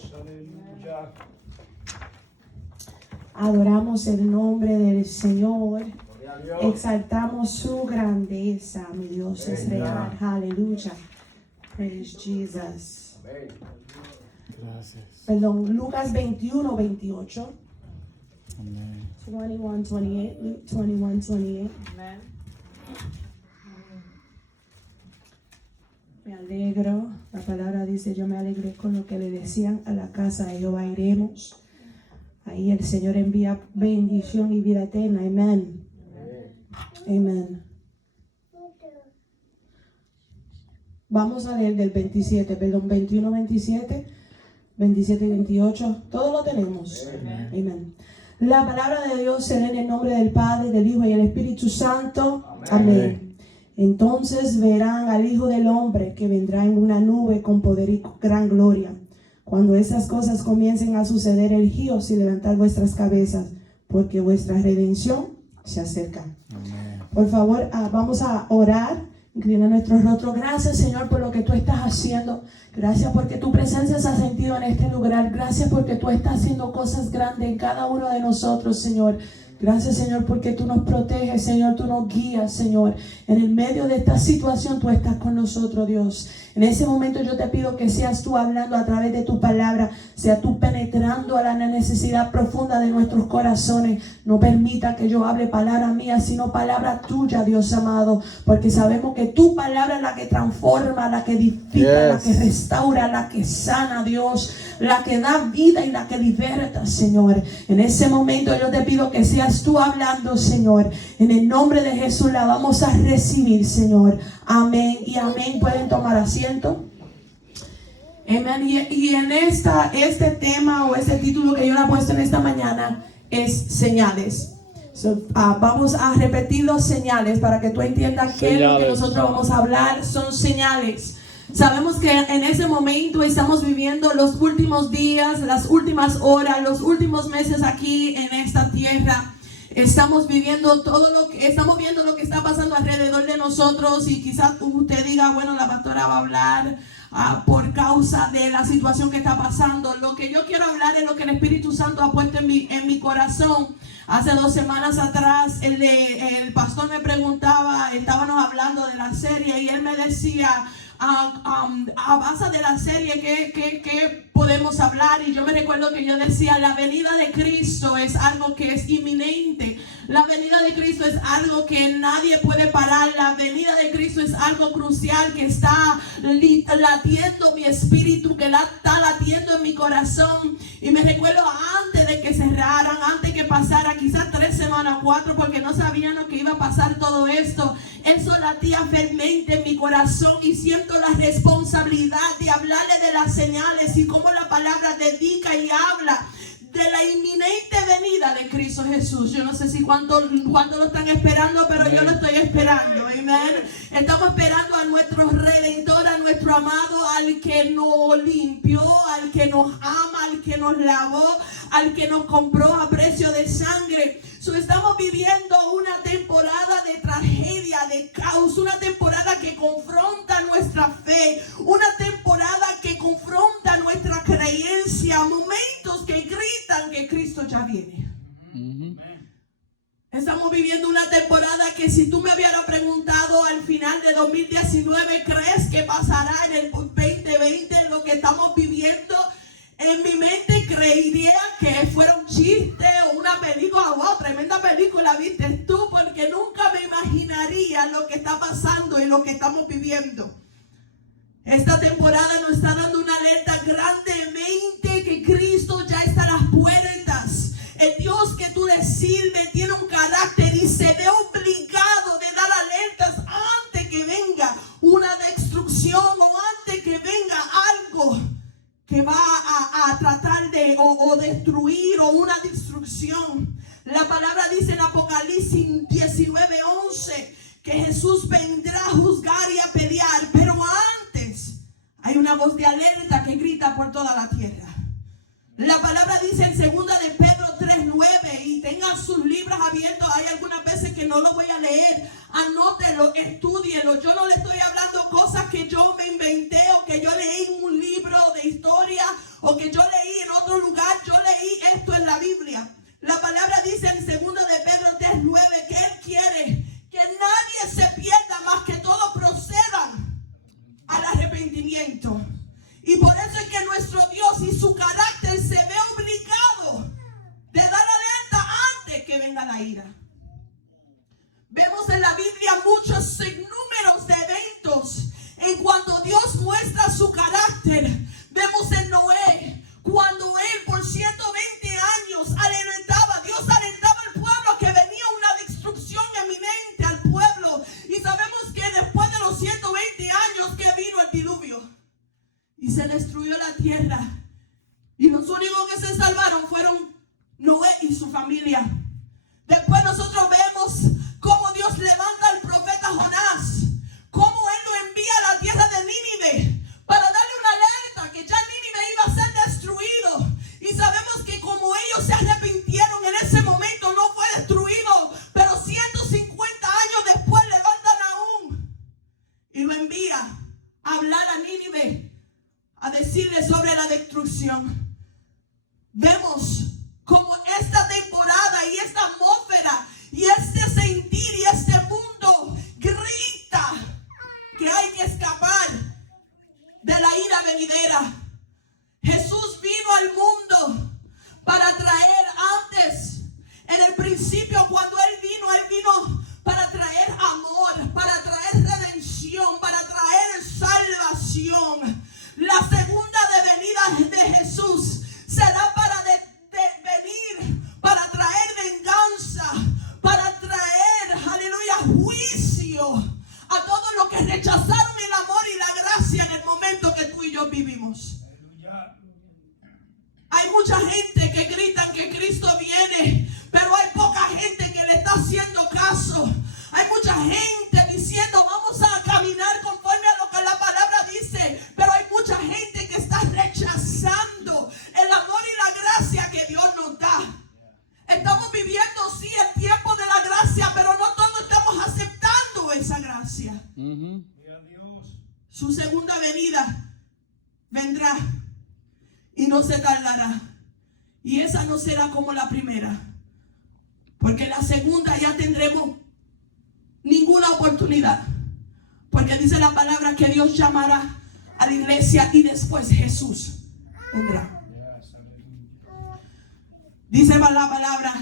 Dios. Aleluya. Adoramos el nombre del Señor. Exaltamos su grandeza. Mi Dios es real. Aleluya. Praise Jesus. Gracias. Perdón, Lucas 21, 28. Amén. 21, 28. Luke 21, 28. Amen. Me alegro. La palabra dice, yo me alegré con lo que le decían a la casa de Jehová iremos. Ahí el Señor envía bendición y vida eterna. Amén. Amén. Vamos a leer del 27, perdón, 21, 27, 27 y 28. Todo lo tenemos. Amén. La palabra de Dios se lee en el nombre del Padre, del Hijo y del Espíritu Santo. Amén. Entonces verán al Hijo del Hombre que vendrá en una nube con poder y gran gloria. Cuando esas cosas comiencen a suceder, ergíos y levantad vuestras cabezas, porque vuestra redención se acerca. Amén. Por favor, vamos a orar, inclina nuestro rostro. Gracias, Señor, por lo que tú estás haciendo. Gracias porque tu presencia se ha sentido en este lugar. Gracias porque tú estás haciendo cosas grandes en cada uno de nosotros, Señor. Gracias, Señor, porque tú nos proteges, Señor, tú nos guías, Señor. En el medio de esta situación tú estás con nosotros, Dios. En ese momento yo te pido que seas tú hablando a través de tu palabra, sea tú penetrando a la necesidad profunda de nuestros corazones. No permita que yo hable palabra mía, sino palabra tuya, Dios amado, porque sabemos que tu palabra es la que transforma, la que edifica, la que restaura, la que sana, Dios, la que da vida y la que liberta, Señor. En ese momento yo te pido que seas tú hablando, Señor. En el nombre de Jesús la vamos a recibir, Señor. Amén y amén. Pueden tomar asiento. Amén. Y en este tema o este título que yo le he puesto en esta mañana es señales. Vamos a repetir los señales para que tú entiendas qué es lo que nosotros vamos a hablar. Son señales. Sabemos que en ese momento estamos viviendo los últimos días, las últimas horas, los últimos meses aquí en esta tierra. Estamos viviendo estamos viendo lo que está pasando alrededor de nosotros y quizás usted diga, bueno, la pastora va a hablar por causa de la situación que está pasando. Lo que yo quiero hablar es lo que el Espíritu Santo ha puesto en mi corazón. Hace 2 semanas atrás el pastor me preguntaba, estábamos hablando de la serie y él me decía, a base de la serie, ¿qué podemos hablar? Y yo me recuerdo que yo decía, la venida de Cristo es algo que es inminente. La venida de Cristo es algo que nadie puede parar. La venida de Cristo es algo crucial que está latiendo mi espíritu, que está latiendo en mi corazón. Y me recuerdo antes de que cerraran, antes que pasara quizás 3 semanas, 4, porque no sabíamos que iba a pasar todo esto. Eso latía fermente en mi corazón y siento la responsabilidad de hablarle de las señales y cómo la palabra dedica y habla de la inminente venida de Cristo Jesús. Yo no sé si cuánto lo están esperando, pero yo lo estoy esperando. Amén. Estamos esperando a nuestro Redentor, a nuestro amado, al que nos limpió, al que nos ama, al que nos lavó, al que nos compró a precio de sangre. Estamos viviendo una temporada de tragedia, de caos, una temporada que confronta nuestra fe, una temporada que confronta nuestra creencia, momentos que gritan que Cristo ya viene. Estamos viviendo una temporada que si tú me hubieras preguntado al final de 2019, ¿crees que pasará en el 2020 lo que estamos viviendo? En mi mente creería que fuera un chiste o una película. Wow, tremenda película viste tú, porque nunca me imaginaría lo que está pasando y lo que estamos viviendo. Esta temporada nos está dando una alerta grandemente que Cristo ya está a las puertas. El Dios que tú le sirves tiene un carácter y se ve obligado de dar alertas antes que venga una destrucción o antes que venga algo que va a tratar de o destruir o una destrucción. La palabra dice en Apocalipsis 19:11 que Jesús vendrá a juzgar y a pelear, pero antes hay una voz de alerta que grita por toda la tierra. La palabra dice en 2 de Pedro 3:9, y tengan sus libros abiertos. Hay algunas veces que no lo voy a leer. Anótelo, estúdielo. Yo no le estoy hablando cosas que yo me inventé o que yo leí en un libro de historia o que yo leí Y los únicos que se salvaron fueron Noé y su familia. Después nosotros vemos cómo Dios levanta al profeta Jonás, cómo él lo envía a la tierra de Nínive para darle una alerta que ya Nínive iba a ser destruido. Y sabemos que como ellos se arrepintieron en ese momento, no fue destruido, pero 150 años después levantan aún y lo envía a hablar a Nínive, a decirle sobre la destrucción. Vemos como esta temporada y esta atmósfera y este sentir y este mundo grita que hay que escapar de la ira venidera. Jesús vino al mundo para traer antes, en el principio cuando Él vino para traer amor, para traer redención, para traer salvación. La segunda venida de Jesús será para venir, para traer venganza, para traer, aleluya, juicio a todos los que rechazaron el amor y la gracia en el momento que tú y yo vivimos. Hay mucha gente que gritan que Cristo viene, pero hay poca gente que le está haciendo caso. Hay mucha gente diciendo vamos a caminar conforme a lo que la palabra dice, pero hay mucha gente que está rechazando el amor y la gracia que Dios nos da. Estamos viviendo sí el tiempo de la gracia, pero no todos estamos aceptando esa gracia. Su segunda venida vendrá y no se tardará. Y esa no será como la primera, porque la segunda ya tendremos ninguna oportunidad, porque dice la palabra que Dios llamará a la iglesia y después Jesús vendrá. Dice la palabra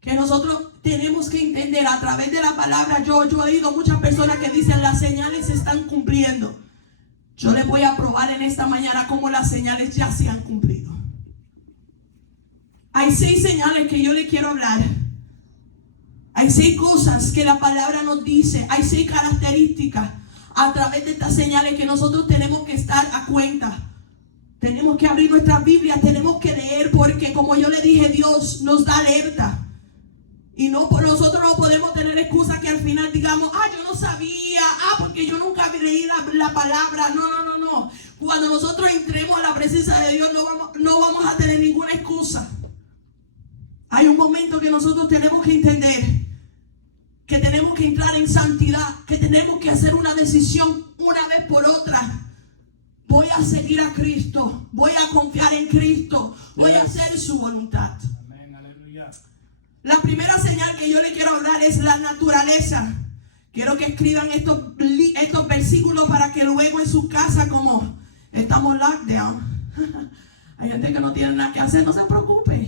que nosotros tenemos que entender a través de la palabra. Yo he oído muchas personas que dicen las señales se están cumpliendo. Yo les voy a probar en esta mañana cómo las señales ya se han cumplido. Hay 6 señales que yo le quiero hablar. Hay 6 cosas que la palabra nos dice. Hay 6 características a través de estas señales que nosotros tenemos que estar a cuenta. Tenemos que abrir nuestra Biblia, tenemos que leer, porque como yo le dije, Dios nos da alerta. Y nosotros no podemos tener excusa que al final digamos, yo no sabía, porque yo nunca leí la palabra. No. Cuando nosotros entremos a la presencia de Dios, no vamos a tener ninguna excusa. Hay un momento que nosotros tenemos que entender que tenemos que entrar en santidad, que tenemos que hacer una decisión una vez por otra. Voy a seguir a Cristo, voy a confiar en Cristo, voy a hacer su voluntad. Amén, aleluya. La primera señal que yo le quiero hablar es la naturaleza. Quiero que escriban estos versículos para que luego en su casa, como estamos lockdown, hay gente que no tiene nada que hacer, no se preocupe.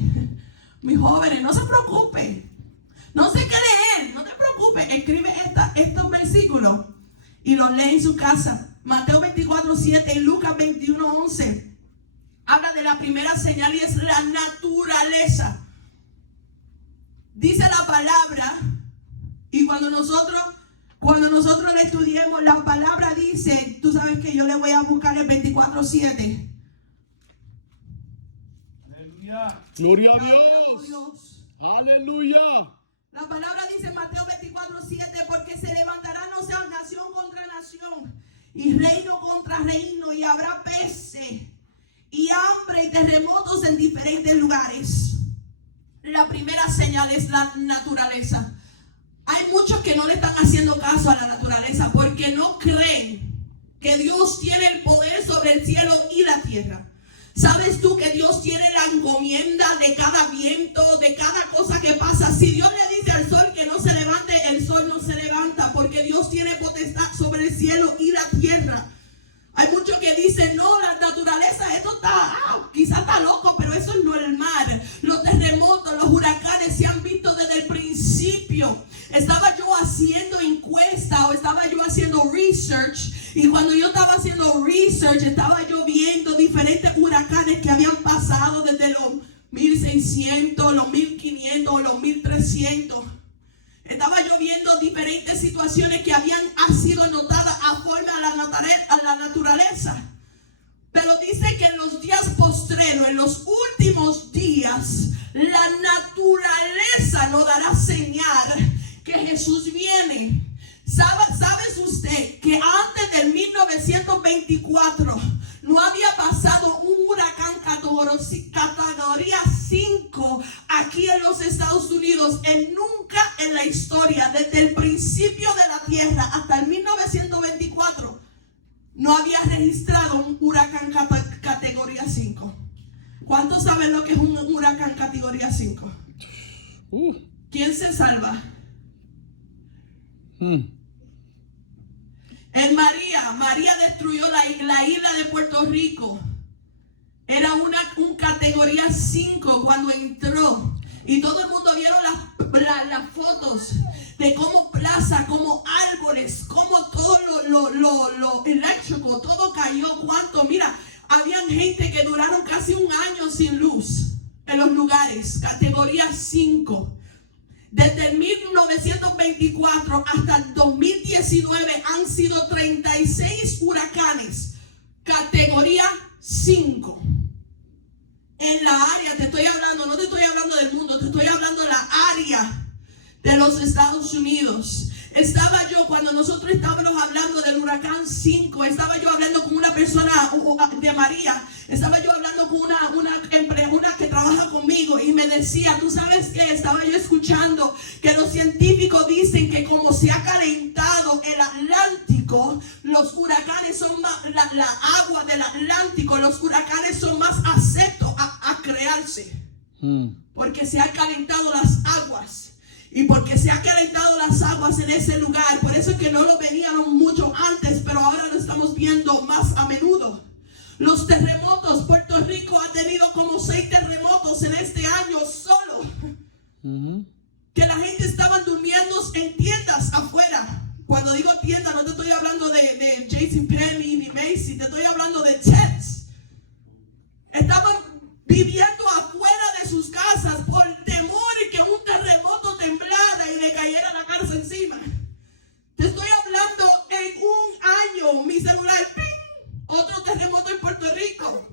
Mis jóvenes, no se preocupe. No sé qué leer, no te preocupes. Escribe estos versículos y los lee en su casa. Mateo 24:7 y Lucas 21:11 habla de la primera señal y es la naturaleza. Dice la palabra, y cuando nosotros la estudiemos, la palabra dice, tú sabes que yo le voy a buscar el 24:7. Aleluya. Gloria a Dios. Aleluya. La palabra dice en Mateo 24:7, porque se levantará nación contra nación y reino contra reino, y habrá peste y hambre y terremotos en diferentes lugares. La primera señal es la naturaleza. Hay muchos que no le están haciendo caso a la naturaleza porque no creen que Dios tiene el poder sobre el cielo y la tierra. ¿Sabes tú que Dios tiene la encomienda de cada viento, de cada cosa que pasa? Si Dios le dice al sol que no se levante, el sol no se levanta, porque Dios tiene potestad sobre el cielo y la tierra. Hay muchos que dicen, no, la naturaleza, esto está, quizás está loco, pero eso no es el mar. Los terremotos, los huracanes se han visto desde el principio. Estaba yo haciendo encuesta o estaba yo haciendo research, y cuando yo estaba haciendo research, estaba yo viendo diferentes huracanes que habían pasado desde los 1600, los 1500, los 1300. Estaba yo viendo diferentes situaciones que habían sido notadas a forma a la naturaleza. Pero dice que en los días postreros postrero, en los últimos días, la naturaleza nos dará señal que Jesús viene. ¿Sabes usted que antes del 1924 no había pasado un huracán categoría 5 aquí en los Estados Unidos? Nunca en la historia, desde el principio de la tierra hasta el 1924, no había registrado un huracán categoría 5. ¿Cuántos saben lo que es un huracán categoría 5? ¿Quién se salva? En María destruyó la isla de Puerto Rico. Era un categoría 5 cuando entró. Y todo el mundo vieron las fotos de cómo plaza, como árboles, como todo lo eléctrico, todo cayó. ¿Cuánto? Mira, habían gente que duraron casi un año sin luz en los lugares. Categoría 5. Desde el 1924 hasta el 2019 han sido 36 huracanes, categoría 5. En la área, te estoy hablando, no te estoy hablando del mundo, te estoy hablando de la área de los Estados Unidos. Estaba yo, cuando nosotros estábamos hablando del huracán 5, estaba yo hablando con una persona de María, estaba yo hablando con una que trabaja conmigo y me decía, ¿tú sabes qué? Estaba yo escuchando que los científicos dicen que como se ha calentado el Atlántico, los huracanes son más, la agua del Atlántico, los huracanes son más aceptos a crearse. Porque se han calentado las aguas. Y porque se han calentado las aguas en ese lugar, por eso es que no lo venían mucho antes, pero ahora lo estamos viendo más a menudo. Los terremotos, Puerto Rico ha tenido como 6 terremotos en este año solo. Que la gente estaba durmiendo en tiendas afuera. Cuando digo tiendas, no te estoy hablando de JCPenney ni Macy, te estoy hablando de tents. Estaban viviendo afuera de sus casas por temor y que un terremoto temblara y le cayera la casa encima. Te estoy hablando en un año, mi celular, ¡ping! Otro terremoto en Puerto Rico.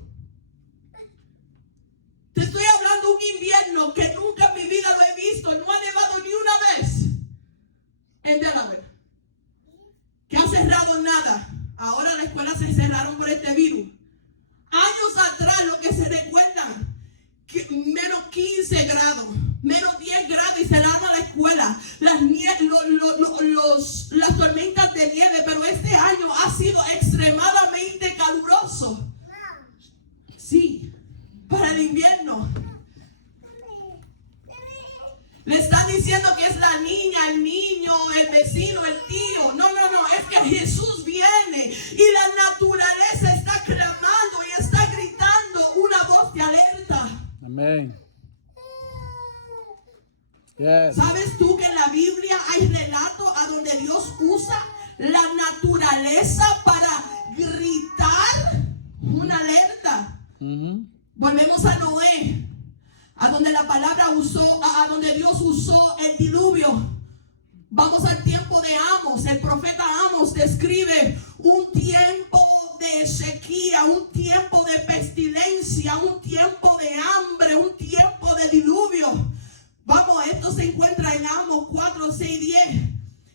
Te estoy hablando de un invierno que nunca en mi vida lo he visto, no ha nevado ni una vez en Delaware. Que ha cerrado nada. Ahora las escuelas se cerraron por este virus. Años atrás, lo que se recuerdan, menos 15 grados, menos 10 grados y cerraron la escuela, las tormentas de nieve, pero este año ha sido extremadamente caluroso. Sí, para el invierno. Le están diciendo que es la niña, el niño, el vecino, el tío. No, es que Jesús viene y la naturaleza está clamando y está gritando una voz de alerta. Amén. Yes. ¿Sabes tú que en la Biblia hay relatos a donde Dios usa la naturaleza para gritar una alerta? Volvemos a Noé, a donde la palabra usó, a donde Dios usó el diluvio. Vamos al tiempo de Amos. El profeta Amos describe un tiempo de sequía, un tiempo de pestilencia, un tiempo de hambre, un tiempo de diluvio. Vamos, esto se encuentra en Amos 4, 6, 10.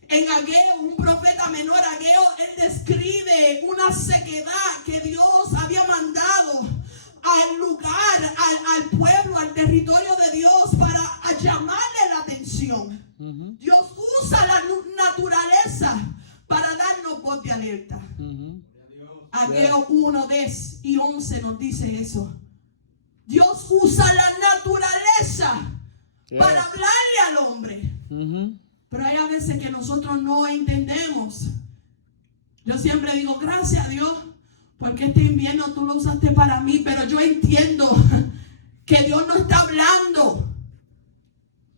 En Ageo, un profeta menor, Ageo, él describe una sequedad que Dios había mandado al lugar, al pueblo, al territorio de Dios para llamarle la atención. Dios usa la naturaleza para darnos voz de alerta. Ageo 1, 10 y 11 nos dice eso. Dios usa la naturaleza para hablarle al hombre. Pero hay a veces que nosotros no entendemos. Yo siempre digo, gracias a Dios, porque este invierno tú lo usaste para mí, pero yo entiendo que Dios no está hablando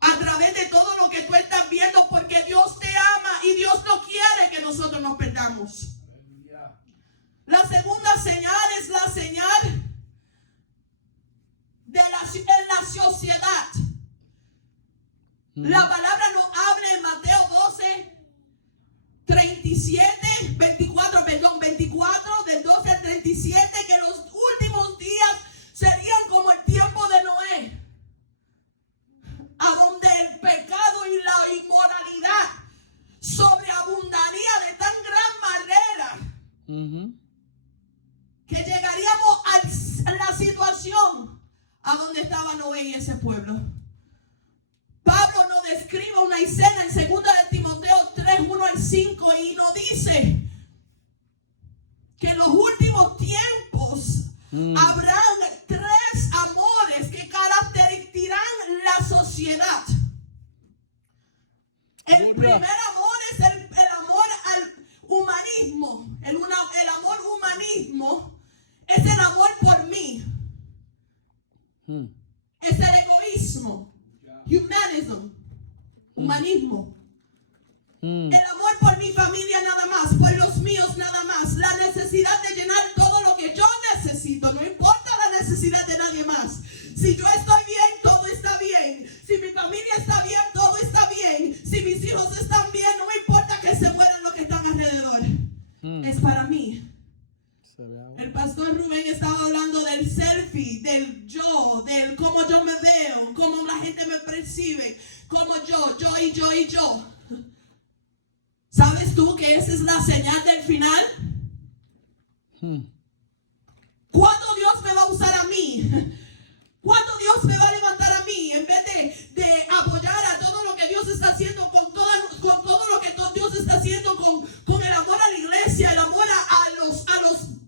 a través de todo lo que tú estás viendo, porque Dios te ama y Dios no quiere que nosotros nos perdamos. La segunda señal es la señal de en la sociedad. La palabra nos habla en Mateo 24, del 12 al 37, que en los últimos días sería a donde estaba Noé y ese pueblo. Pablo nos describe una escena en 2 de Timoteo 3, 1 al 5 y nos dice que en los últimos tiempos habrán 3 amores que caracterizarán la sociedad. El primer amor es el amor al humanismo. El amor humanismo es el amor por mí. Es el egoísmo. Humanismo. El amor por mi familia nada más, por los míos nada más. La necesidad de llenar todo lo que yo necesito. No importa la necesidad de nadie más. Si yo estoy bien, todo está bien. Si mi familia está bien, todo está bien. Si mis hijos están bien, no me importa que se mueran los que están alrededor. Es para mí. El pastor Rubén estaba hablando del selfie, del yo, del cómo yo me veo, cómo la gente me percibe, cómo yo. ¿Sabes tú que esa es la señal del final? ¿Cuándo Dios me va a usar a mí? ¿Cuándo Dios me va a levantar a mí? En vez de apoyar a todo lo que Dios está haciendo, con todo lo que Dios está haciendo, con el amor a la iglesia, el amor a los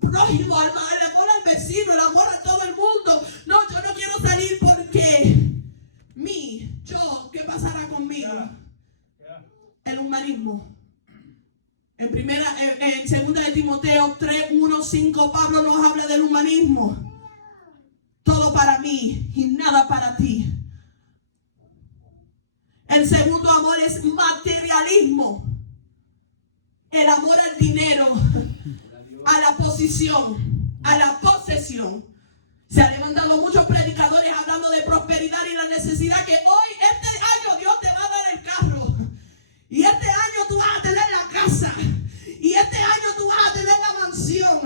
prójimos, el amor al vecino, el amor a todo el mundo. No, yo no quiero salir porque ¿qué pasará conmigo? El humanismo. En 2 de Timoteo 3, 1, 5, Pablo nos habla del humanismo. Todo para mí y nada para ti. El segundo amor es materialismo. El amor al dinero, a la posición, a la posesión. Se han levantado muchos predicadores hablando de prosperidad y la necesidad que hoy, este año, Dios te va a dar el carro. Y este año tú vas a tener la casa. Y este año tú vas a tener la mansión.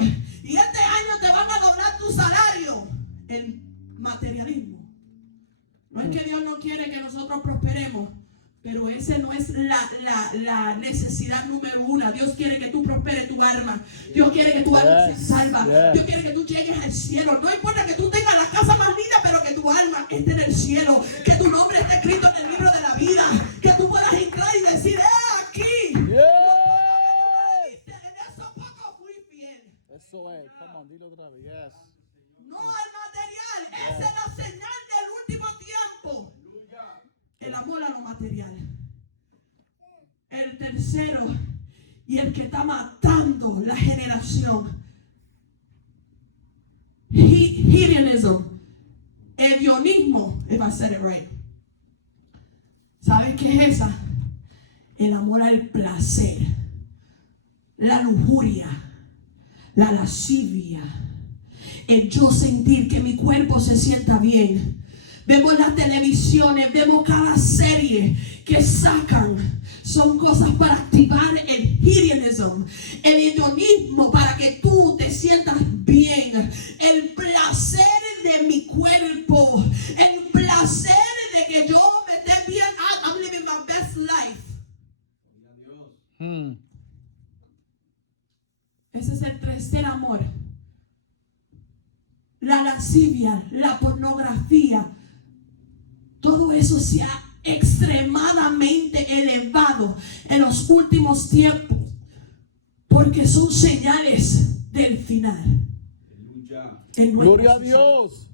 Y este año te van a doblar tu salario. El materialismo. No es que Dios no quiere que nosotros prosperemos, pero ese no es la necesidad número 1. Dios quiere que tú prosperes tu alma. Dios quiere que tu alma se salva. Dios quiere que tú llegues al cielo. No importa que tú tengas la casa más linda, pero que tu alma esté en el cielo. Que tu nombre esté escrito en el libro de la vida. Que tú puedas entrar y decir, aquí. En eso poco fui fiel. Eso es. Come on, dilo otra vez. Yes. No al material. Esa es la señal del último tiempo. El amor a lo material. El tercero y el que está matando la generación. Hedonism. Hedionismo. If I said it right. ¿Sabes qué es esa? El amor al placer. La lujuria. La lascivia. El yo sentir que mi cuerpo se sienta bien. Vemos las televisiones, vemos cada serie que sacan. Son cosas para activar el hedonism, el hedonismo, para que tú te sientas bien. El placer de mi cuerpo, el placer de que yo me esté bien. I'm living my best life. Ese es el tercer amor. La lascivia, la pornografía. Todo eso se ha extremadamente elevado en los últimos tiempos, porque son señales del final. Gloria a Dios.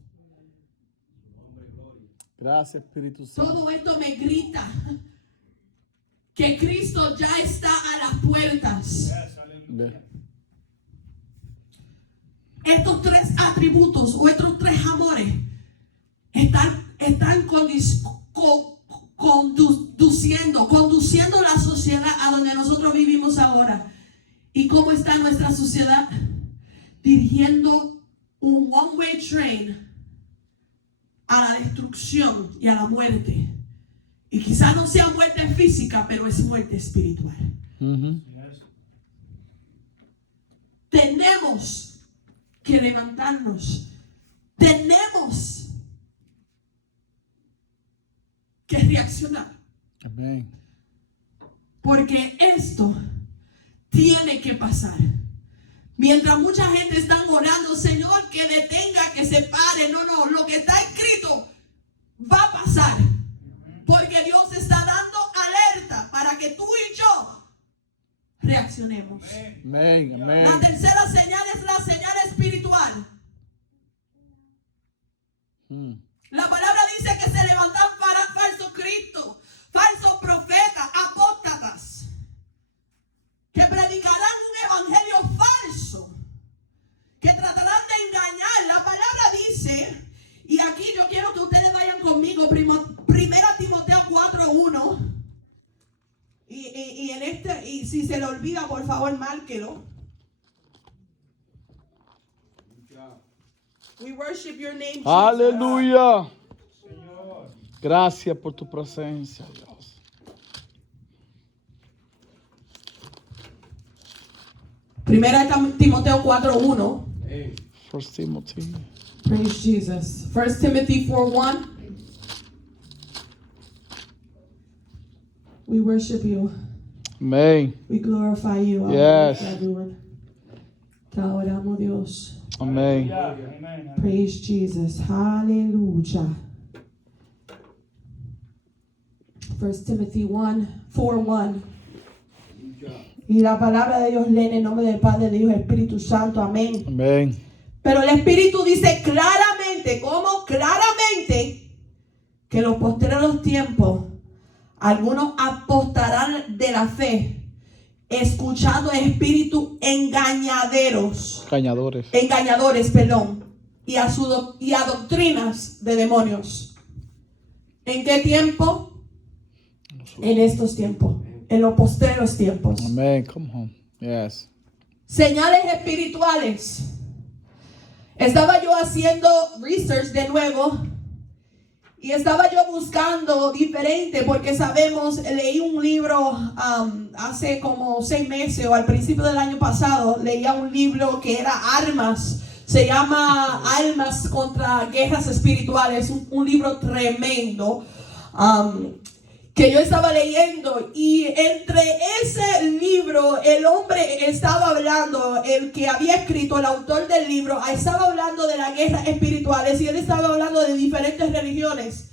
Gracias, Espíritu Santo. Todo esto me grita que Cristo ya está a las puertas. Estos 3 atributos o estos 3 amores están conduciendo la sociedad a donde nosotros vivimos ahora. ¿Y cómo está nuestra sociedad? Dirigiendo un one-way train a la destrucción y a la muerte. Y quizás no sea muerte física, pero es muerte espiritual. Tenemos que levantarnos. Tenemos que reaccionar. Amén. Porque esto tiene que pasar. Mientras mucha gente está orando, Señor, que detenga, que se pare. No, lo que está escrito pasar. Porque Dios está dando alerta para que tú y yo reaccionemos. Amén. Amén. La tercera señal es la señal espiritual. La palabra dice que se levantan falsos cristos, falsos profetas, apóstatas, que predicarán un evangelio falso, que tratarán de engañar. La palabra dice, y aquí yo quiero que ustedes vayan conmigo, primera Timoteo 4:1. Y si se le olvida, por favor, márquelo. We worship your name, Jesus. Aleluya. Gracias por tu presencia, Dios. Primera Timoteo 4:1. First Timothy. Praise Jesus. 1 Timothy 4:1. We worship you. Amén. We glorify you. Yes. Everyone. Te adoramos, Dios. Amén. Praise Jesus. Hallelujah. 1 Timothy 4:1. Y la palabra de Dios lee en el nombre del Padre, de Dios, Espíritu Santo. Amén. Amén. Pero el Espíritu dice claramente, ¿cómo? Claramente, que en los postreros tiempos algunos apostarán de la fe, escuchando espíritus engañadores, y a doctrinas de demonios. ¿En qué tiempo? En estos tiempos, en los postreros tiempos. Amén. Come on. Yes. Señales espirituales. Estaba yo haciendo research de nuevo y estaba yo buscando diferente, porque sabemos, leí un libro hace como 6 meses o al principio del año pasado, leía un libro que era Armas, se llama Armas contra Guerras Espirituales, un libro tremendo que yo estaba leyendo, y entre ese libro el hombre estaba hablando, el que había escrito, el autor del libro, estaba hablando de las guerras espirituales, y él estaba hablando de diferentes religiones,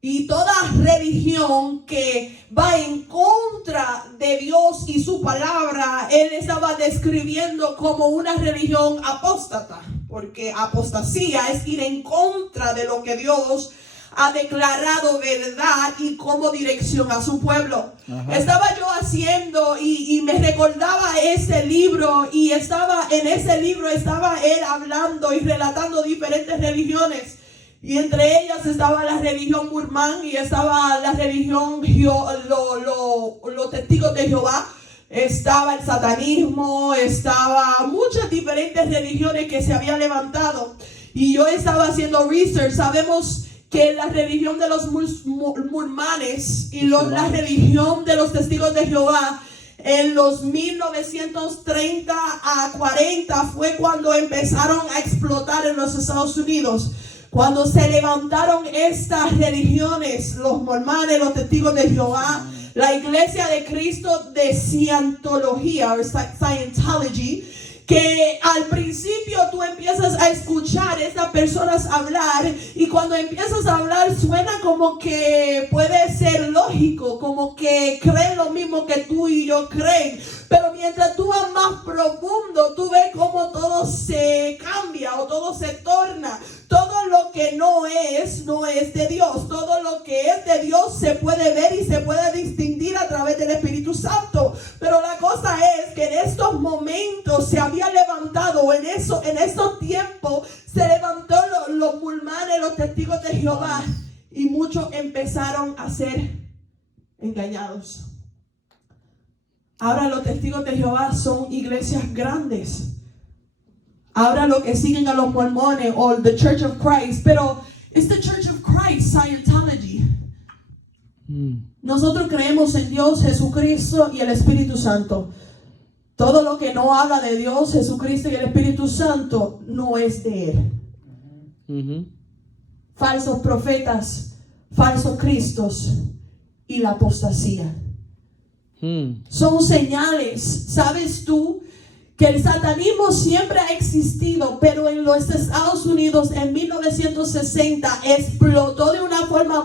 y toda religión que va en contra de Dios y su palabra, él estaba describiendo como una religión apóstata, porque apostasía es ir en contra de lo que Dios ha declarado verdad y como dirección a su pueblo. Ajá. Estaba yo haciendo y me recordaba ese libro, y en ese libro estaba él hablando y relatando diferentes religiones, y entre ellas estaba la religión Mormón, y estaba la religión los testigos de Jehová, estaba el satanismo, estaba muchas diferentes religiones que se habían levantado, y yo estaba haciendo research. Sabemos que la religión de los musulmanes y la religión de los testigos de Jehová en los 1930 a 40 fue cuando empezaron a explotar en los Estados Unidos. Cuando se levantaron estas religiones, los mormones, los testigos de Jehová, la iglesia de Cristo de Scientología o Scientology, que al principio tú empiezas a escuchar a estas personas hablar, y cuando empiezas a hablar suena como que puede ser lógico, como que creen lo mismo que tú y yo creen, pero mientras tú vas más profundo, tú ves cómo todo se cambia o todo se torna. Todo lo que no es de Dios. Todo lo que es de Dios se puede ver y se puede distinguir a través del Espíritu Santo. Pero la cosa es que en estos momentos se había levantado, en estos tiempos se levantó los musulmanes, los testigos de Jehová, y muchos empezaron a ser engañados. Ahora los testigos de Jehová son iglesias grandes. Ahora lo que siguen a los mormones o the Church of Christ, pero es the Church of Christ, Scientology. Nosotros creemos en Dios, Jesucristo y el Espíritu Santo. Todo lo que no habla de Dios, Jesucristo y el Espíritu Santo no es de Él. Falsos profetas, falsos cristos y la apostasía. Son señales. ¿Sabes tú que el satanismo siempre ha existido, pero en los Estados Unidos en 1960 explotó de una forma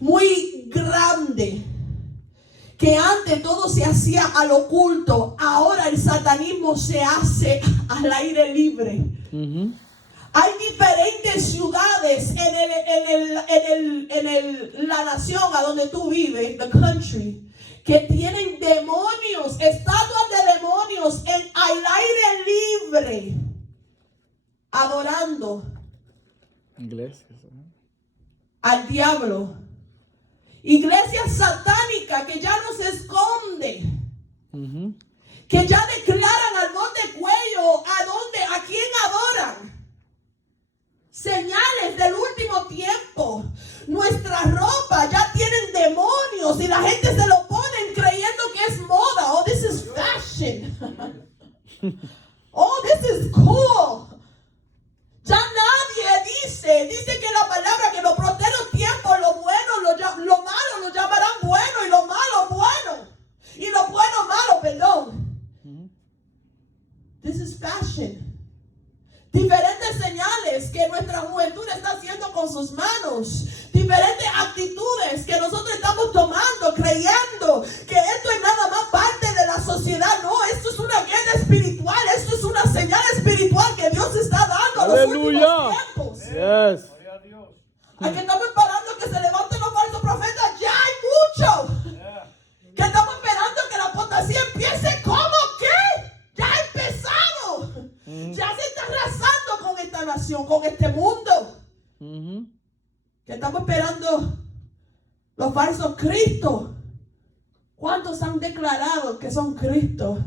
muy grande. Que antes todo se hacía al oculto, ahora el satanismo se hace al aire libre. Hay diferentes ciudades en la nación a donde tú vives, the country, que tienen demonios, estatuas de demonios al aire libre, adorando Iglesias. al diablo. Iglesias satánicas que ya no se esconden, que ya declaran al monte cuello a quién adoran. Señales del último tiempo. Nuestra ropa ya tienen demonios y la gente se lo ponen creyendo que es moda. Oh, this is fashion. Oh, this is cool. Ya nadie dice que la palabra que los posteros tiempos, lo bueno, lo malo lo llamarán bueno y lo malo bueno. Y lo bueno malo, perdón. This is fashion. Diferentes señales que nuestra juventud está haciendo con sus manos. Diferentes actitudes que nosotros estamos tomando, creyendo que esto es nada más parte de la sociedad. No, esto es una guerra espiritual. Esto es una señal espiritual que Dios está dando a los últimos tiempos. Yes. Aquí estamos esperando que se levanten los falsos profetas. Ya hay mucho. Que estamos esperando que la apostasía empiece. ¿Cómo qué? Ya ha empezado. Ya se está arrasando con esta nación, con este mundo. Que estamos esperando los falsos Cristos. ¿Cuántos han declarado que son Cristos?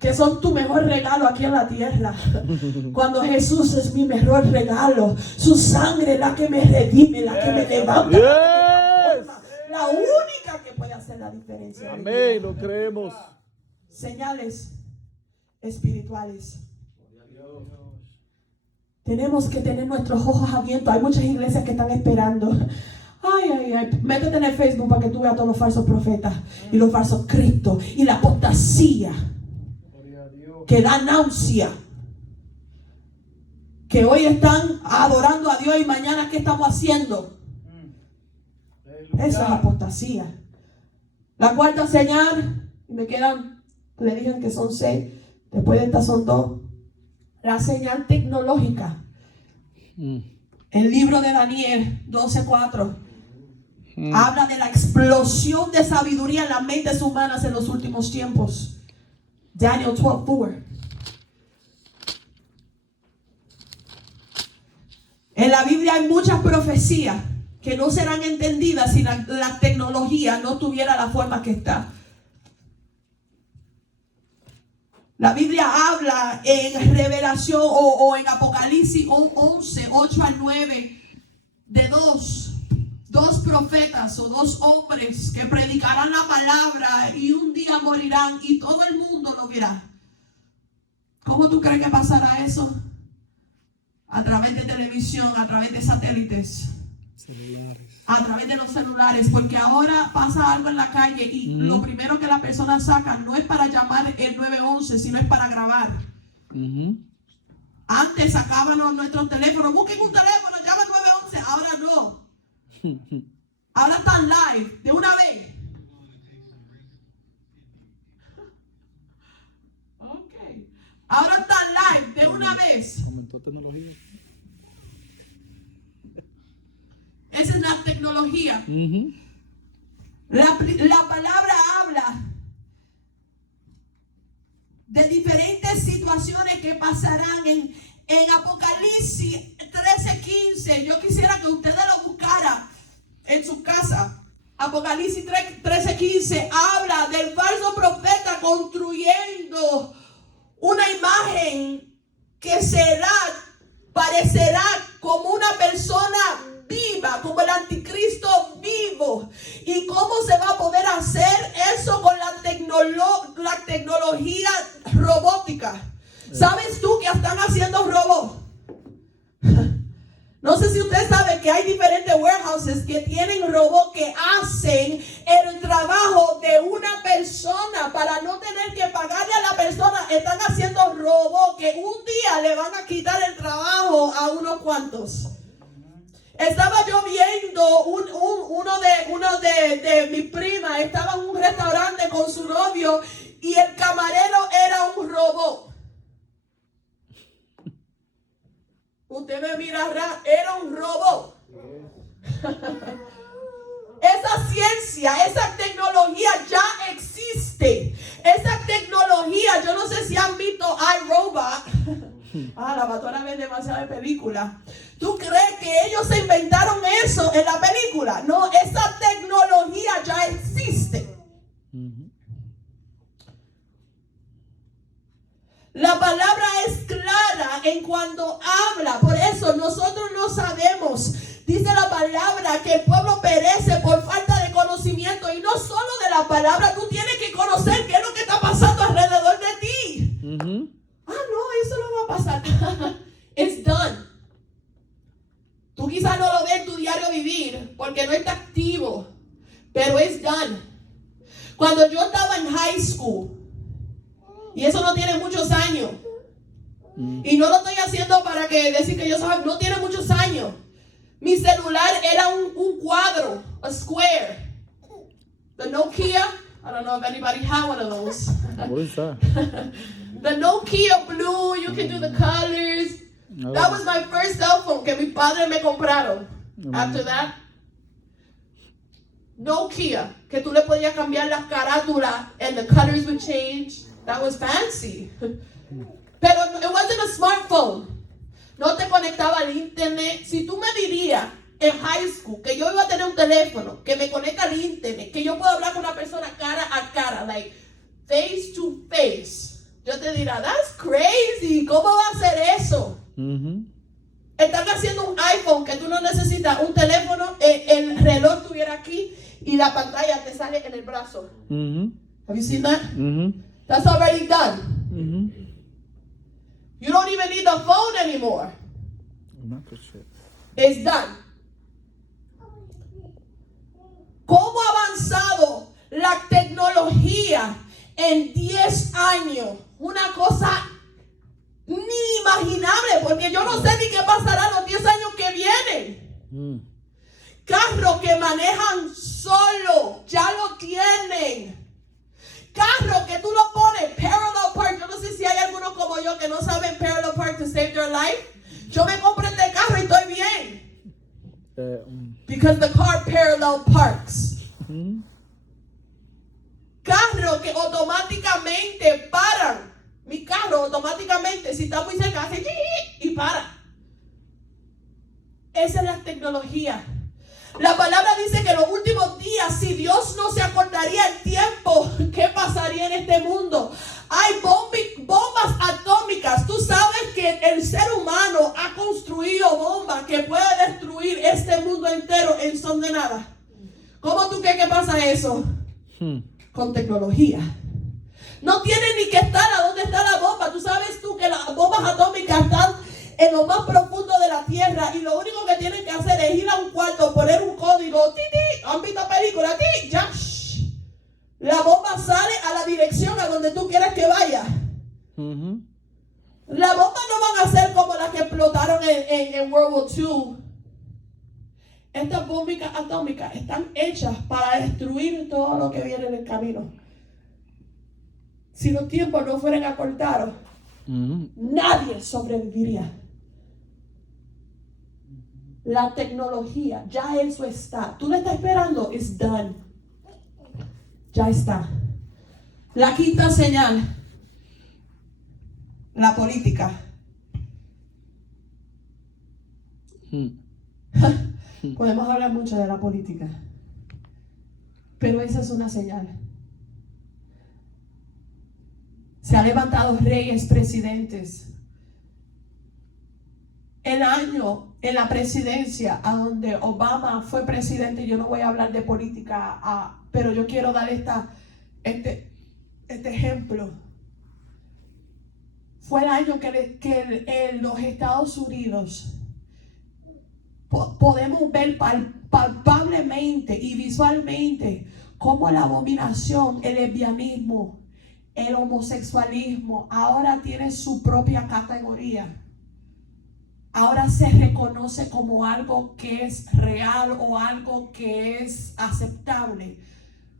Que son tu mejor regalo aquí en la tierra. Cuando Jesús es mi mejor regalo. Su sangre es la que me redime, la que me levanta. La única que puede hacer la diferencia. Amén, lo creemos. Señales espirituales. Tenemos que tener nuestros ojos abiertos. Hay muchas iglesias que están esperando. Ay. Métete en el Facebook para que tú veas todos los falsos profetas y los falsos cristos y la apostasía que da náusea. Que hoy están adorando a Dios y mañana ¿qué estamos haciendo? Esa es apostasía. La cuarta señal, me quedan, le dije que son 6, después de estas son 2. La señal tecnológica. El libro de Daniel 12:4 habla de la explosión de sabiduría en las mentes humanas en los últimos tiempos. Daniel 12:4. En la Biblia hay muchas profecías que no serán entendidas si la tecnología no tuviera la forma que está. La Biblia habla en Revelación o en Apocalipsis 11, 8 al 9, de dos profetas o 2 hombres que predicarán la palabra y un día morirán y todo el mundo lo verá. ¿Cómo tú crees que pasará eso? A través de televisión, a través de satélites. A través de los celulares, porque ahora pasa algo en la calle y lo primero que la persona saca no es para llamar el 911, sino es para grabar. Antes sacábamos nuestros teléfonos, busquen un teléfono, llamen 911, ahora no. Ahora están live, de una vez. Ok. Ahora están live, de una vez. Aumentó tecnología. Esa es la tecnología. La palabra habla de diferentes situaciones que pasarán en Apocalipsis 13:15. Yo quisiera que ustedes lo buscaran en su casa. Apocalipsis 13:15 habla del falso profeta construyendo una imagen que parecerá como una persona viva, como el anticristo vivo. ¿Y cómo se va a poder hacer eso con la tecnología robótica? ¿Sabes tú que están haciendo robots? No sé si usted sabe que que hay diferentes warehouses que tienen robots que hacen el trabajo de una persona para no tener que pagarle a la persona. Están haciendo robots que un día le van a quitar el trabajo a unos cuantos. Estaba yo viendo uno de mis primas, estaba en un restaurante con su novio y el camarero era un robot. Usted me mira, era un robot. Esa ciencia, esa tecnología ya existe. Esa tecnología, yo no sé si han visto iRobot. La pastora ve demasiadas películas. ¿Tú crees que ellos se inventaron eso en la película? No, esa tecnología ya existe. La palabra es clara en cuanto habla. Por eso nosotros no sabemos. Dice la palabra que el pueblo perece por falta de conocimiento. Y no solo de la palabra. Tú tienes que conocer qué es lo que está pasando alrededor de ti. No, eso no va a pasar. It's done. Tú quizás no lo ves en tu diario vivir porque no está activo. Pero it's done. Cuando yo estaba en high school, y eso no tiene muchos años. Y no lo estoy haciendo para que decir que yo sabía, no tiene muchos años. Mi celular era un cuadro, a square. The Nokia, I don't know if anybody had one of those. What is that? The Nokia blue, you can do the colors. No. That was my first cell phone que mis padres me compraron. After that, Nokia, que tú le podías cambiar las carátulas and the colors would change. That was fancy. Pero it wasn't a smartphone. No te conectaba al internet. Si tú me dirías en high school que yo iba a tener un teléfono que me conecta al internet, que yo puedo hablar con una persona cara a cara, like face to face, yo te diría, that's crazy. ¿Cómo va a ser eso? Están haciendo un iPhone que tú no necesitas un teléfono, el reloj estuviera aquí y la pantalla te sale en el brazo. Have you seen that? That's already done. You don't even need the phone anymore. It's done. ¿Cómo ha avanzado la tecnología en 10 años? Una cosa inimaginable, porque yo no sé ni qué pasará los 10 años que vienen. Carros que manejan solo, ya lo tienen. Carro que tú lo pones, parallel park. Yo no sé si hay algunos como yo que no saben parallel park to save your life. Yo me compré este carro y estoy bien. Because the car parallel parks. Carro que automáticamente paran. Mi carro automáticamente, si está muy cerca, hace y para. Esa es la tecnología. La palabra dice que en los últimos días, si Dios no se acordaría el tiempo, ¿qué pasaría en este mundo? Hay bombas atómicas. Tú sabes que el ser humano ha construido bombas que pueden destruir este mundo entero en son de nada. ¿Cómo tú crees que pasa eso? Con tecnología. No tiene ni que estar a dónde está la bomba. Tú sabes tú que las bombas atómicas están en lo más profundo de la tierra y lo único que tienen que hacer es ir a un cuarto, poner un código, ¿han visto películas? Ya, la bomba sale a la dirección a donde tú quieras que vaya. Las bombas no van a ser como las que explotaron en World War II. Estas bombas atómicas están hechas para destruir todo lo que viene en el camino. Si los tiempos no fueran acortados, nadie sobreviviría. La tecnología, ya eso está. Tú le estás esperando, it's done. Ya está. La quinta señal, la política. Podemos hablar mucho de la política, pero esa es una señal. Se han levantado reyes, presidentes. El año en la presidencia a donde Obama fue presidente, yo no voy a hablar de política, pero yo quiero dar este ejemplo. Fue el año que en los Estados Unidos podemos ver palpablemente y visualmente cómo la abominación, el lesbianismo, el homosexualismo ahora tiene su propia categoría. Ahora se reconoce como algo que es real o algo que es aceptable.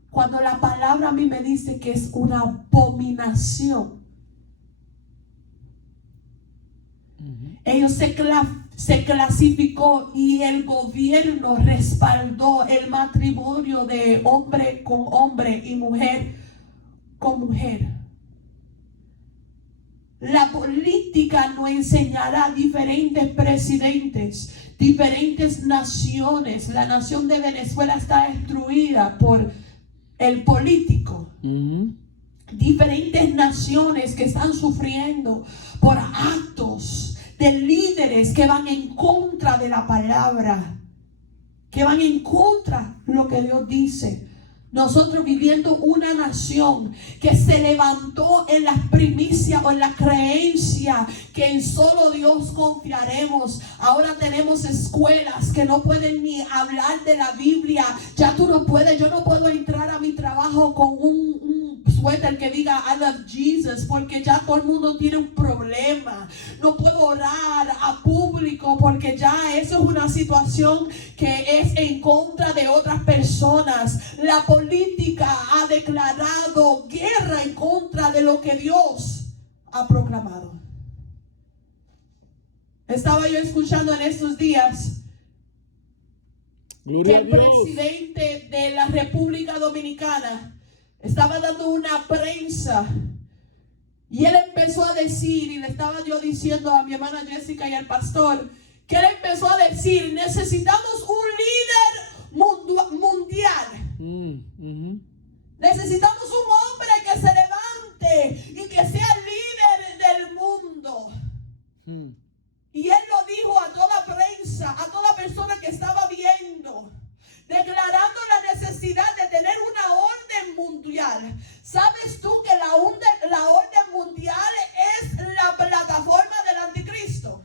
Cuando la palabra a mí me dice que es una abominación. Ellos se clasificó y el gobierno respaldó el matrimonio de hombre con hombre y mujer con mujer. La política nos enseñará diferentes presidentes, diferentes naciones. La nación de Venezuela está destruida por el político. Diferentes naciones que están sufriendo por actos de líderes que van en contra de la palabra, que van en contra de lo que Dios dice. Nosotros viviendo una nación que se levantó en las primicias o en la creencia que en solo Dios confiaremos. Ahora tenemos escuelas que no pueden ni hablar de la Biblia. Ya tú no puedes, yo no puedo entrar a mi trabajo con un suéter que diga I love Jesus, porque ya todo el mundo tiene un problema. No puedo orar a público porque ya eso es una situación que es en contra de otras personas. La política ha declarado guerra en contra de lo que Dios ha proclamado. Estaba yo escuchando en estos días que el presidente de la República Dominicana estaba dando una prensa y él empezó a decir, y le estaba yo diciendo a mi hermana Jessica y al pastor, que él empezó a decir: necesitamos un líder mundial. Necesitamos un hombre que se levante y que sea líder del mundo. Y él lo dijo a toda prensa, a toda persona que estaba viendo, declarando la necesidad de tener una orden mundial. ¿Sabes tú que la orden mundial es la plataforma del anticristo?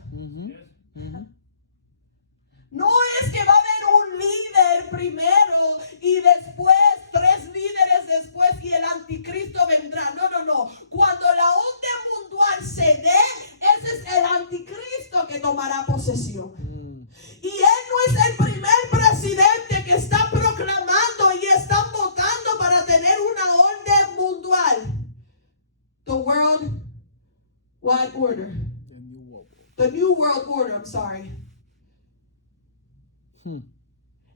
No es que va a haber un líder primero y después 3 líderes después y el anticristo vendrá. No. Cuando la orden mundial se dé, ese es el anticristo que tomará posesión. Y él no es el primer presidente que está proclamando y están votando para tener una orden mundial. The World Wide Order. The New World Order, I'm sorry.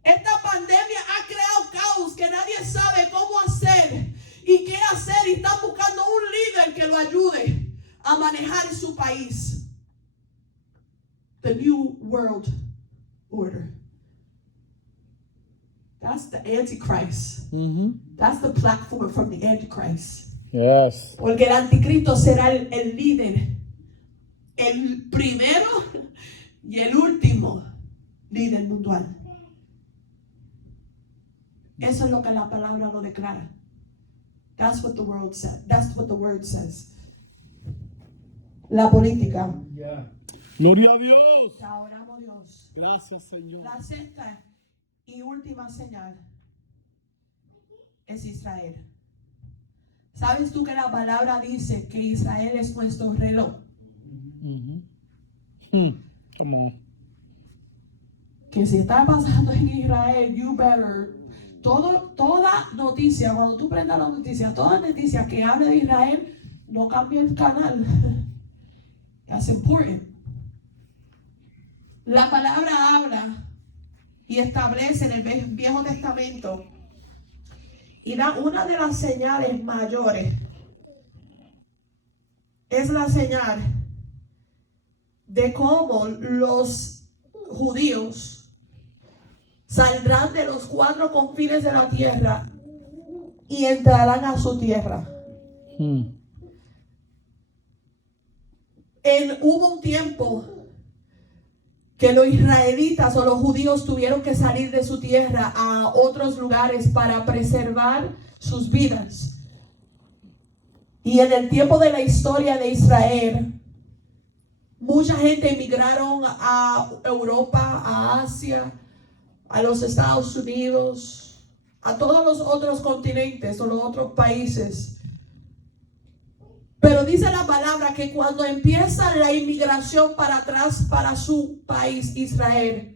Esta pandemia ha creado caos que nadie sabe cómo hacer y qué hacer, y están buscando un líder que lo ayude a manejar su país. The New World Order. That's the Antichrist. That's the platform from the Antichrist. Yes. Porque el anticristo será el líder, el primero y el último líder mundial. Eso es lo que la palabra lo declara. That's what the world says. That's what the word says. La política. Gloria a Dios. Te oramos, Dios. Gracias, Señor. La sexta y última señal es Israel. ¿Sabes tú que la palabra dice que Israel es nuestro reloj? Que si está pasando en Israel, you better. Toda noticia, cuando tú prendas la noticia, toda noticia que hable de Israel, no cambie el canal. That's important. La palabra habla y establece en el Viejo Testamento y da una de las señales mayores. Es la señal de cómo los judíos saldrán de los 4 confines de la tierra y entrarán a su tierra. Hubo un tiempo que los israelitas o los judíos tuvieron que salir de su tierra a otros lugares para preservar sus vidas. Y en el tiempo de la historia de Israel, Mucha gente emigraron a Europa, a Asia, a los Estados Unidos, a todos los otros continentes o los otros países. Pero dice la palabra que cuando empieza la inmigración para atrás para su país, Israel,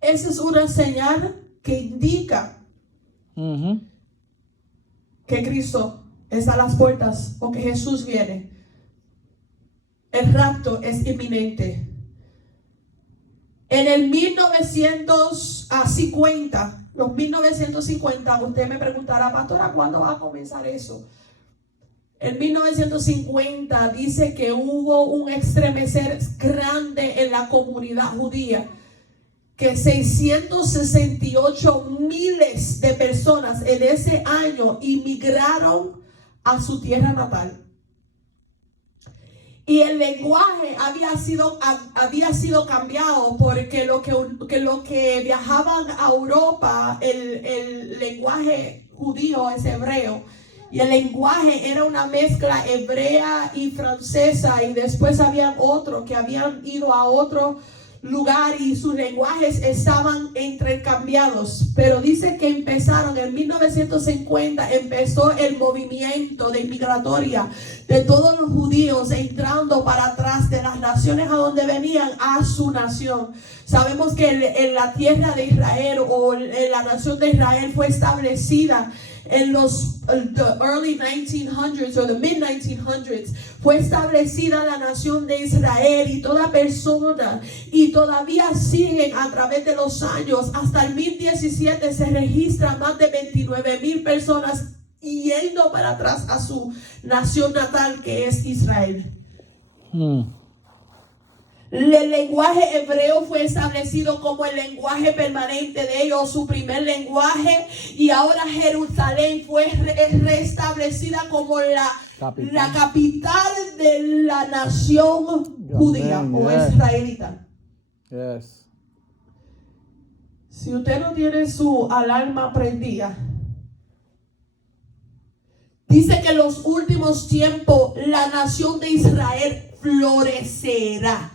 esa es una señal que indica que Cristo está a las puertas o que Jesús viene. El rapto es inminente. En el 1950, usted me preguntará, pastora, ¿cuándo va a comenzar eso? En 1950 dice que hubo un estremecer grande en la comunidad judía, que 668 miles de personas en ese año inmigraron a su tierra natal. Y el lenguaje había sido cambiado porque lo que viajaban a Europa, el lenguaje judío es hebreo. Y el lenguaje era una mezcla hebrea y francesa. Y después habían otros que habían ido a otro lugar y sus lenguajes estaban intercambiados. Pero dice que empezaron en 1950, empezó el movimiento de inmigratoria de todos los judíos entrando para atrás de las naciones a donde venían a su nación. Sabemos que en la tierra de Israel o en la nación de Israel fue establecida en los early 1900s o the mid 1900s. Fue establecida la nación de Israel y toda persona, y todavía siguen a través de los años. Hasta el 2017 se registran más de 29,000 personas yendo para atrás a su nación natal, que es Israel. El lenguaje hebreo fue establecido como el lenguaje permanente de ellos, su primer lenguaje, y ahora Jerusalén fue restablecida como la capital de la nación judía o israelita. Yes. Si usted no tiene su alarma prendida, dice que en los últimos tiempos la nación de Israel florecerá.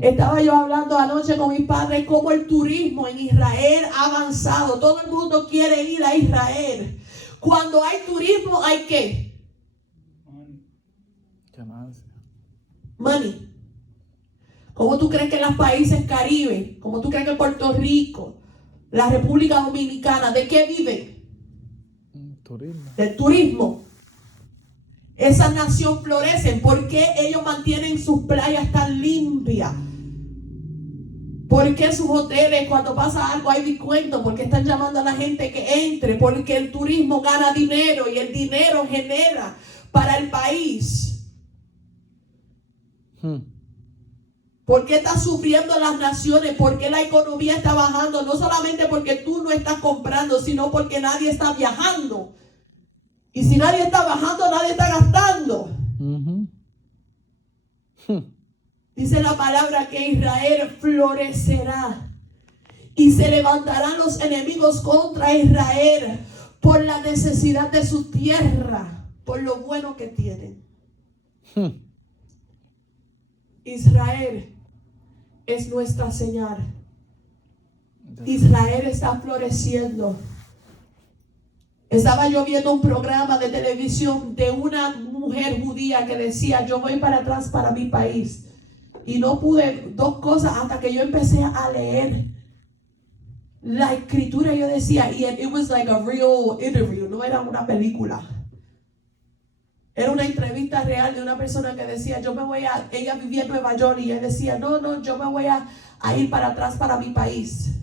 Estaba yo hablando anoche con mi padre cómo el turismo en Israel ha avanzado. Todo el mundo quiere ir a Israel. Cuando hay turismo, ¿hay qué? Money. ¿Cómo tú crees que en los países caribe, como tú crees que en Puerto Rico, la República Dominicana, ¿de qué viven? Turismo. Del turismo. Esa nación florece porque ellos mantienen sus playas tan limpias. Porque sus hoteles, cuando pasa algo, hay descuento. Porque están llamando a la gente que entre. Porque el turismo gana dinero y el dinero genera para el país. ¿Por qué están sufriendo las naciones? ¿Por qué la economía está bajando? No solamente porque tú no estás comprando, sino porque nadie está viajando. Y si nadie está bajando, nadie está gastando. Dice la palabra que Israel florecerá. Y se levantarán los enemigos contra Israel por la necesidad de su tierra, por lo bueno que tienen. Israel es nuestra señal. Israel está floreciendo. Estaba yo viendo un programa de televisión de una mujer judía que decía: yo voy para atrás para mi país. Y no pude dos cosas hasta que yo empecé a leer la escritura. Yo decía, y it was like a real interview, no era una película. Era una entrevista real de una persona que decía: ella vivía en Nueva York, y ella decía, no, yo me voy a ir para atrás para mi país.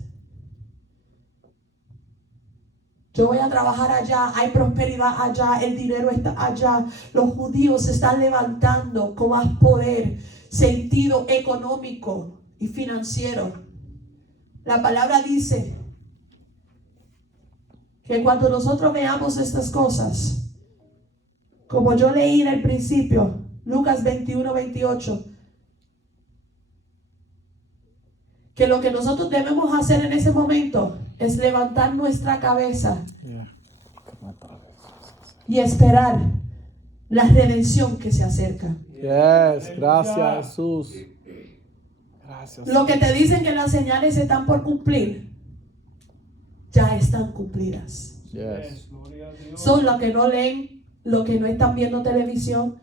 Yo voy a trabajar allá, hay prosperidad allá, el dinero está allá. Los judíos se están levantando con más poder, sentido económico y financiero. La palabra dice que cuando nosotros veamos estas cosas, como yo leí en el principio, Lucas 21-28, que lo que nosotros debemos hacer en ese momento es levantar nuestra cabeza y esperar la redención que se acerca. Yes. Gracias, Jesús. Gracias. Lo que te dicen que las señales están por cumplir, ya están cumplidas. Yes. Son los que no leen, los que no están viendo televisión,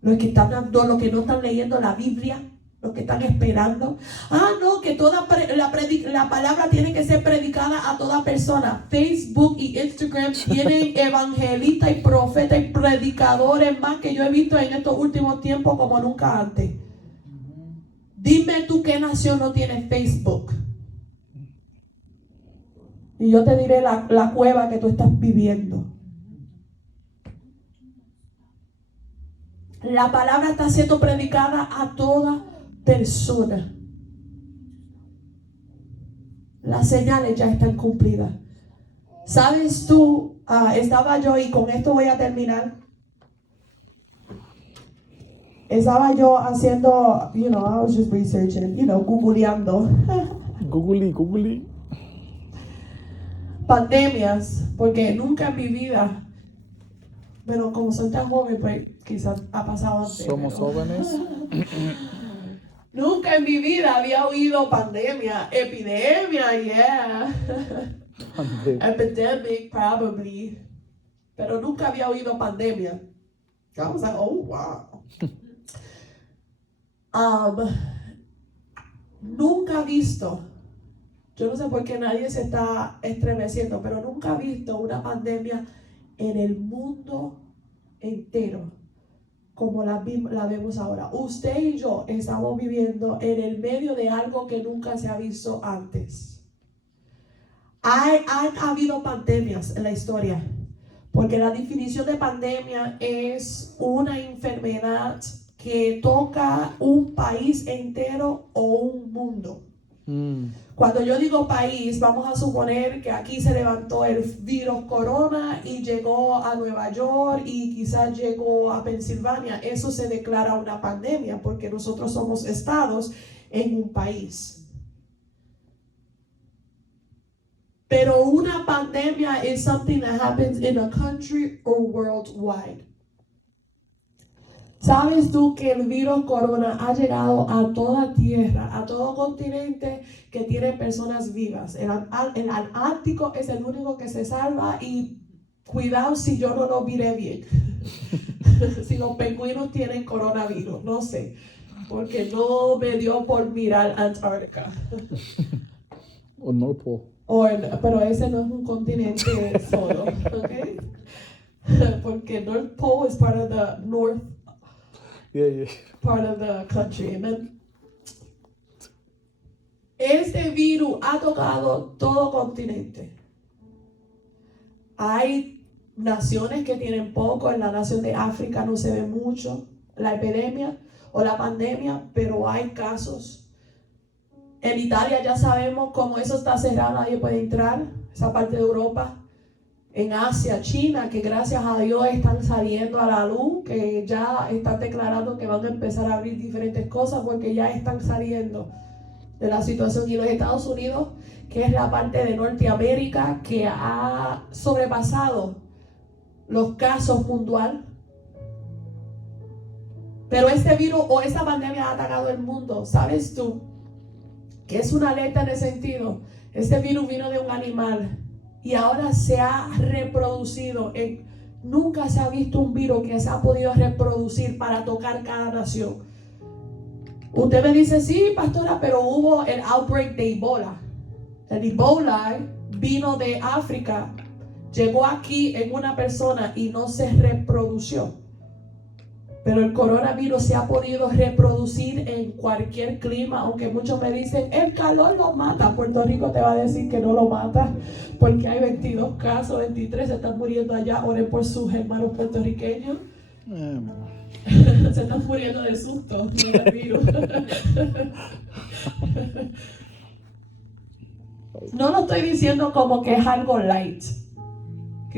los que los que no están leyendo la Biblia, los que están esperando. No, que toda la palabra tiene que ser predicada a toda persona. Facebook y Instagram tienen evangelistas y profetas y predicadores más que yo he visto en estos últimos tiempos como nunca antes. Dime tú qué nación no tiene Facebook. Y yo te diré la cueva que tú estás viviendo. La palabra está siendo predicada a toda persona. Las señales ya están cumplidas. ¿Sabes tú? Estaba yo, y con esto voy a terminar. Estaba yo haciendo, I was just researching, googleando. Googly. Pandemias, porque nunca en mi vida, pero como soy tan joven, pues quizás ha pasado antes. Somos jóvenes. Nunca en mi vida había oído pandemia, epidemia, yeah. Epidemic, probably. Pero nunca había oído pandemia. I was like, oh, wow. Nunca he visto, yo no sé por qué nadie se está estremeciendo, pero nunca he visto una pandemia en el mundo entero como la vemos ahora. Usted y yo estamos viviendo en el medio de algo que nunca se ha visto antes. Han habido pandemias en la historia, porque la definición de pandemia es una enfermedad que toca un país entero o un mundo. Cuando yo digo país, vamos a suponer que aquí se levantó el virus corona y llegó a Nueva York y quizás llegó a Pensilvania. Eso se declara una pandemia porque nosotros somos estados en un país. Pero una pandemia is something that happens in a country or worldwide. ¿Sabes tú que el virus corona ha llegado a toda tierra, a todo continente que tiene personas vivas? El Ártico es el único que se salva y cuidado si yo no lo miré bien. Si los pingüinos tienen coronavirus, no sé, porque no me dio por mirar Antártica. O North Pole. Pero ese no es un continente solo, ¿ok? Porque North Pole es part of the North part of the country, amen. Este virus ha tocado todo continente. Hay naciones que tienen poco, en la nación de África no se ve mucho la epidemia o la pandemia, pero hay casos. En Italia ya sabemos cómo eso está cerrado, nadie puede entrar, esa parte de Europa. En Asia, China, que gracias a Dios están saliendo a la luz, que ya están declarando que van a empezar a abrir diferentes cosas porque ya están saliendo de la situación. Y los Estados Unidos, que es la parte de Norteamérica que ha sobrepasado los casos mundial. Pero este virus o esta pandemia ha atacado el mundo. ¿Sabes tú que es una alerta en ese sentido? Este virus vino de un animal y ahora se ha reproducido. Nunca se ha visto un virus que se ha podido reproducir para tocar cada nación. Usted me dice, sí, pastora, pero hubo el outbreak de Ebola. El Ebola vino de África, llegó aquí en una persona y no se reprodució. Pero el coronavirus se ha podido reproducir en cualquier clima, aunque muchos me dicen, el calor lo mata. Puerto Rico te va a decir que no lo mata, porque hay 22 casos, 23 se están muriendo allá. Oren por sus hermanos puertorriqueños. Se están muriendo de susto, no del virus. No lo estoy diciendo como que es algo light.